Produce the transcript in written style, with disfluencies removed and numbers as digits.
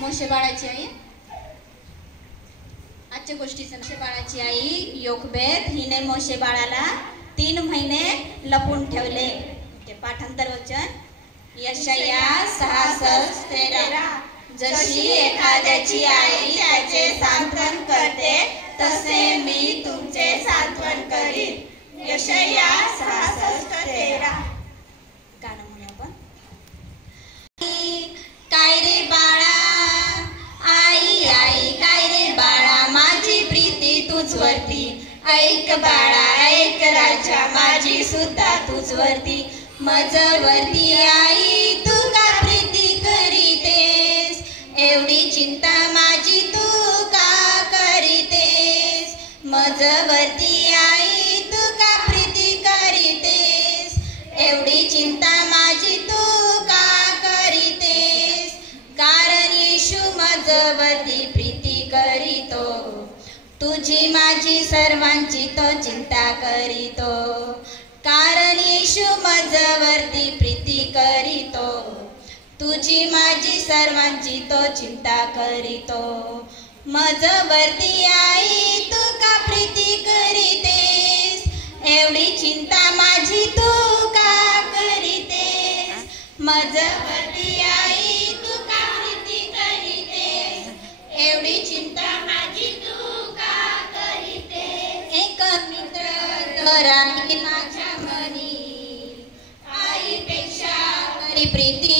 मोशे बाळाची आई आजच्या गोष्टीचं मोशे बाळाची आई योखबेद हिने मोशे बाळाला 3 महिने लपून ठेवले. ते पाठांतर वचन यशाया 6:13. जशी एखाद्याची आई त्याचे सांत्वन करते तसे मी तुमचे सांत्वन करीन. यशाया 6:13. गाणं म्हणू आपण. काय रे बाळा आई आई काय रे बाळा माझी प्रीती तुझवरती. ऐक बाळा ऐक राजा माझी सुद्धा तुझवरती. मजवरती आई तू का प्रीती करीतेस. एवढी चिंता माझी तू का करीतेस. मजवरती आई तू का प्रीती करीतेस. एवढी चिंता माझी तू का करीतेस. कारण येशू मजवरती प्रीती करीतो. तुझी माझी सर्वांची तो चिंता करीतो. कारण येशू मजवरती प्रीती करीतो. तुझी माझी सर्वांची तो चिंता करीतो. मजवरती आई तू का प्रीती करीतेस. एवढी चिंता माझी तू का करीतेस. मजवरती आई तू का प्रीती करीतेस. एवढी चिंता माझी तू का करीतेस. एक मित्र राहील माझ्या मनी आईपेक्षा करी प्रीती